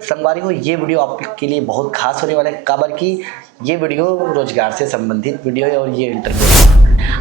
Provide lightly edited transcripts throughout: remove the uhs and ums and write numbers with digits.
संगवारी को ये वीडियो आपके लिए बहुत खास होने वाला है, काबर की ये वीडियो रोजगार से संबंधित वीडियो है और ये इंटरव्यू।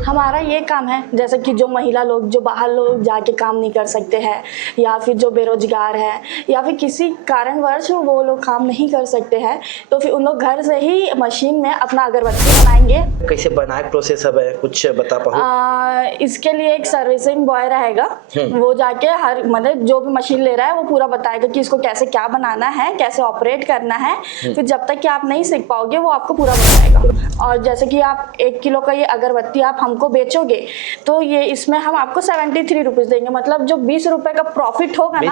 हमारा ये काम है, जैसे कि जो महिला लोग जो बाहर लोग जाके काम नहीं कर सकते हैं, या फिर जो बेरोजगार है, या फिर किसी कारणवश वो लोग काम नहीं कर सकते हैं, तो फिर उन लोग घर से ही मशीन में अपना अगरबत्ती बनाएंगे। कैसे बनाए प्रोसेस है कुछ बता पाओ? इसके लिए एक सर्विसिंग बॉय रहेगा, वो जाके हर मतलब जो भी मशीन ले रहा है वो पूरा बताएगा कि इसको कैसे क्या बनाना है, कैसे ऑपरेट करना है। फिर जब तक कि आप नहीं सीख पाओगे वो आपको पूरा बताएगा। और जैसे कि आप 1 किलो का ये अगरबत्ती आप हमको बेचोगे तो ये इसमें हम आपको 73 रुपीज़ देंगे, मतलब जो 20 रुपए का प्रॉफिट होगा ना।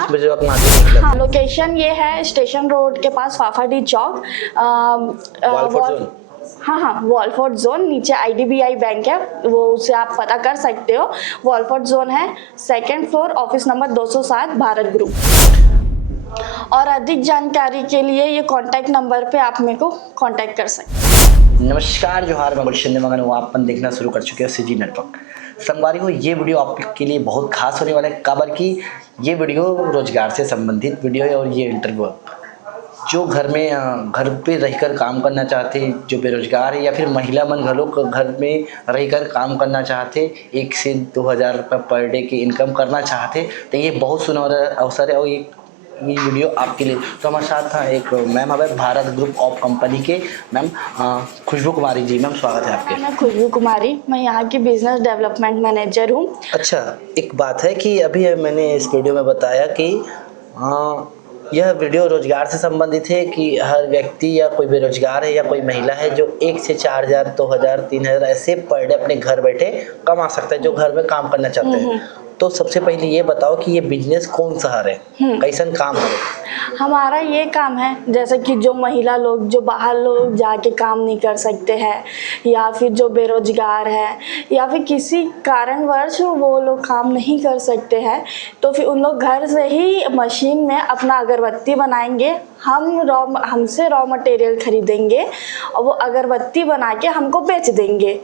हाँ, लोकेशन ये है स्टेशन रोड के पास फाफाडी चौक, हाँ वॉलफोर्ड जोन, नीचे IDBI बैंक है, वो उसे आप पता कर सकते हो। वॉलफोर्ड जोन है, 2nd floor, office number 207, Bharat group. और अधिक जानकारी के लिए ये कॉन्टैक्ट नंबर पे आप मेरे को कॉन्टैक्ट कर सकते हैं। नमस्कार जोहार, मैं गुलशन मगन हूँ। आप देखना शुरू कर चुके हो CG नेटवर्क। संगवारी को ये वीडियो आपके लिए बहुत खास होने वाला है, काबर की ये वीडियो रोजगार से संबंधित वीडियो है और ये इंटरव्यू जो घर पे रहकर काम करना चाहते, जो बेरोजगार है या फिर महिला मन घर में रहकर काम करना चाहते, 1 से 2 हज़ार रुपये पर डे की इनकम करना चाहते, तो ये बहुत सुनहरा अवसर है और ये वीडियो आपके लिए। तो हमारे साथ था एक मैम है भारत ग्रुप ऑफ कंपनी के मैम खुशबू कुमारी जी। मैम स्वागत है आपके। मैं खुशबू कुमारी, मैं यहाँ की बिजनेस डेवलपमेंट मैनेजर हूँ। अच्छा, एक बात है कि अभी मैंने इस वीडियो में बताया कि यह वीडियो रोजगार से संबंधित है कि हर व्यक्ति या कोई बेरोजगार है या कोई महिला है जो 1 से 4 हज़ार 2 हज़ार 3 हज़ार ऐसे पर डे अपने घर बैठे कमा सकता है, जो घर में काम करना चाहते हैं। तो सबसे पहले ये बताओ कि ये बिजनेस कौन सा है, कैसन काम है? हमारा ये काम है, जैसे कि जो महिला लोग जो बाहर लोग जाके काम नहीं कर सकते हैं, या फिर जो बेरोजगार है, या फिर किसी कारणवश वो लोग काम नहीं कर सकते हैं, तो फिर उन लोग घर से ही मशीन में अपना अगरबत्ती बनाएंगे। हमसे रॉ मटेरियल खरीदेंगे और वो अगरबत्ती बना के हमको बेच देंगे,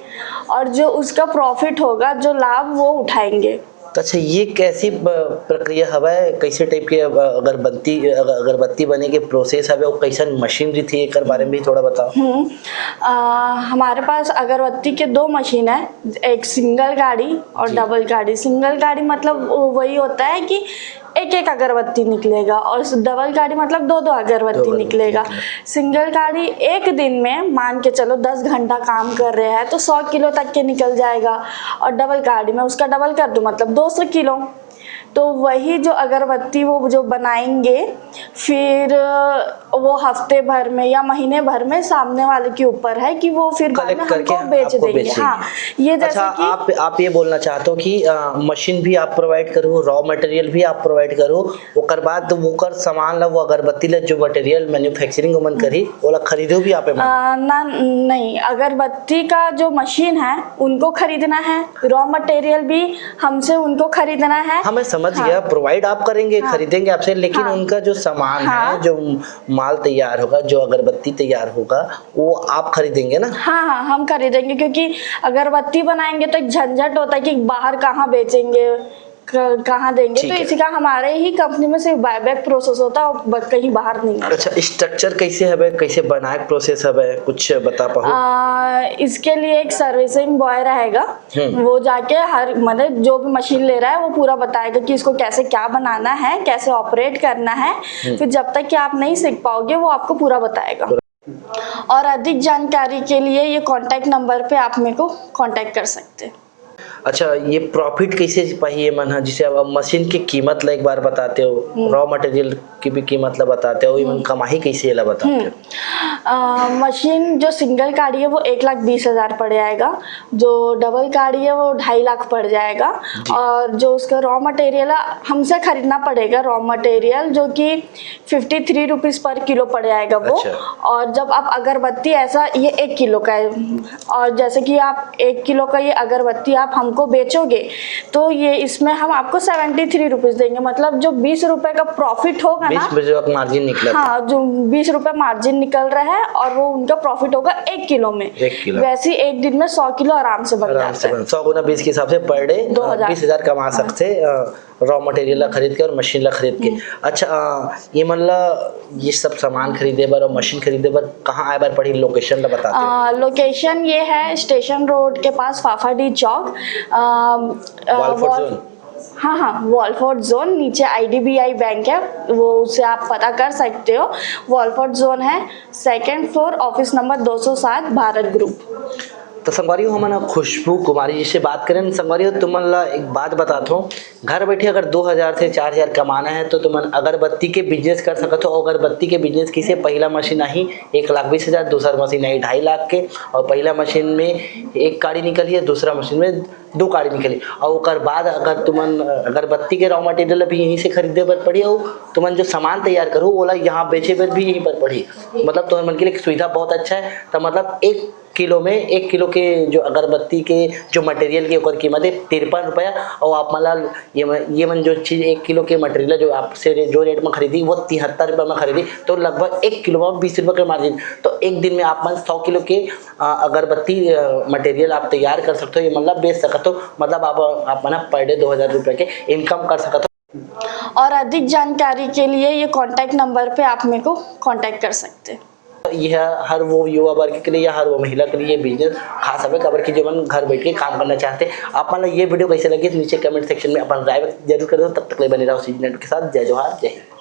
और जो उसका प्रॉफिट होगा, जो लाभ, वो उठाएंगे। अच्छा, ये कैसी प्रक्रिया है, कैसे टाइप की अगरबत्ती बने के प्रोसेस है, वो कैसन मशीनरी थी, एक बारे में भी थोड़ा बताओ। हमारे पास अगरबत्ती के 2 मशीन है, एक सिंगल गाड़ी और डबल गाड़ी। सिंगल गाड़ी मतलब वही होता है कि एक अगरबत्ती निकलेगा, और डबल गाड़ी मतलब 2 अगरबत्ती निकलेगा। सिंगल गाड़ी एक दिन में मान के चलो 10 घंटा काम कर रहे हैं तो 100 किलो तक के निकल जाएगा, और डबल गाड़ी में उसका डबल कर दो मतलब 200 किलो। तो वही जो अगरबत्ती वो जो बनाएंगे, फिर वो हफ्ते भर में या महीने भर में सामने वाले के ऊपर है कि वो फिर बाद में हमको बेच देंगे। हाँ, ये जैसे अच्छा, कि आप ये बोलना चाहते हो कि मशीन भी आप प्रोवाइड करो, रॉ मटेरियल भी आप प्रोवाइड करो, ओकर बाद वो कर सामान ला, वो अगरबत्ती ला जो मटेरियल मैन्युफैक्चरिंग मन करी वो ला खरीदो भी आप ना नहीं, अगरबत्ती का जो मशीन है उनको खरीदना है, रॉ मटेरियल भी हमसे उनको खरीदना है। हमें समझ गया, प्रोवाइड आप करेंगे, खरीदेंगे आपसे, लेकिन उनका जो सामान है, जो माल तैयार होगा, जो अगरबत्ती तैयार होगा, वो आप खरीदेंगे ना? हाँ, हम खरीदेंगे, क्योंकि अगरबत्ती बनाएंगे तो एक झंझट होता है कि बाहर कहाँ बेचेंगे, कहाँ देंगे, तो इसी का हमारे ही कंपनी में सिर्फ बायबैक प्रोसेस होता है, कहीं बाहर नहीं होता। अच्छा, स्ट्रक्चर कैसे है, कैसे बनाए प्रोसेस है, कुछ बता पाओ? इसके लिए एक सर्विसिंग बॉय रहेगा, वो जाके हर मतलब जो भी मशीन ले रहा है वो पूरा बताएगा कि इसको कैसे क्या बनाना है, कैसे ऑपरेट करना है। फिर जब तक कि आप नहीं सीख पाओगे वो आपको पूरा बताएगा। और अधिक जानकारी के लिए ये कॉन्टैक्ट नंबर पे आप मेरे को कॉन्टैक्ट कर सकते हैं। अच्छा, ये प्रॉफिट कैसे पाइए मन है, जिसे अब मशीन की कीमत ला एक बार बताते हो, रॉ मटेरियल की भी कीमत ला बताते हो, मन कमाई कैसे ला बताते हो? मशीन जो सिंगल गाड़ी है वो 1,20,000 पड़ जाएगा, जो डबल गाड़ी है वो 2.5 लाख पड़ जाएगा, और जो उसका रॉ मटेरियल हमसे खरीदना पड़ेगा, रॉ मटेरियल जो कि 53 रुपीज़ पर किलो पड़ जाएगा वो। अच्छा। और जब आप अगरबत्ती ऐसा, ये 1 किलो का है, और जैसे कि आप 1 किलो का ये अगरबत्ती आप हम हमको बेचोगे तो ये इसमें हम आपको 73 रुपीज़ देंगे, मतलब जो 20 रुपये का प्रॉफिट होगा ना, 20 मार्जिन निकला। हाँ, जो 20 रुपये मार्जिन निकल रहा है और वो उनका प्रॉफिट होगा 1 किलो में। 1 किलो वैसे ही एक दिन में 100 किलो आराम से बन जाता है। 100 गुना 20 के हिसाब से पर डे 20,000 कमा सकते रॉ मटेरियल खरीद के और मशीन ला खरीद के। अच्छा, ये मतलब ये सब सामान खरीदे बर और मशीन खरीदे बर कहाँ आए बार पड़ी, लोकेशन ला बताते। लोकेशन ये है स्टेशन रोड के पास फाफाडी चौक, वालफोर्ड जोन। हाँ, वॉलफोर्ड जोन, नीचे IDBI बैंक है, वो उसे आप पता कर सकते हो। वॉलफोर्ड जोन है, 2nd floor, office number 207, Bharat group. तो संगवारी हो हम खुशबू कुमारी जी से बात करें। संगवारी हो तुमन ला एक बात बताता हूँ, घर बैठे अगर 2,000 से 4,000 कमाना है तो तुमन अगरबत्ती के बिजनेस कर सकते हो। अगरबत्ती के बिजनेस किसे, पहला मशीन आई 1,20,000, दूसरा मशीन आई 2.5 लाख के, और पहला मशीन में एक काड़ी निकली है, दूसरा मशीन में 2 काड़ी निकली। और उसके बाद अगर तुमन अगरबत्ती के रॉ मटेरियल भी यहीं से खरीदे पर पड़ी और तुमन जो सामान तैयार करो वो यहाँ बेचे पर भी यहीं पर पड़ी, मतलब तुम्हारे मन के लिए सुविधा बहुत अच्छा है। तो मतलब 1 किलो में 1 किलो के जो अगरबत्ती के जो मटेरियल की ओकर कीमत है 53 रुपया, और आप मतलब ये मन जो चीज़ 1 किलो के मटेरियल जो आपसे जो रेट में खरीदी वो 73 रुपये में खरीदी, तो लगभग 1 किलो में 20 रुपये का मार्जिन। तो एक दिन में आप 100 किलो के अगरबत्ती मटेरियल आप तैयार कर सकते हो, ये मतलब बेच सकते हो, मतलब आप मना पर डे 2,000 रुपये के इनकम कर सकते हो। और अधिक जानकारी के लिए ये कॉन्टैक्ट नंबर पे आप मेरे को कॉन्टैक्ट कर सकते हैं। यह हर वो युवा वर्ग के लिए या हर वो महिला के लिए बिजनेस खास है खबर की, जो मन घर बैठ के काम करना चाहते हैं। आप मतलब ये वीडियो कैसे लगी नीचे कमेंट सेक्शन में अपन राय जरूर कर दो। तब तक ले बने रहो सीजी नेट के साथ। जय जोहार, जय हिंद।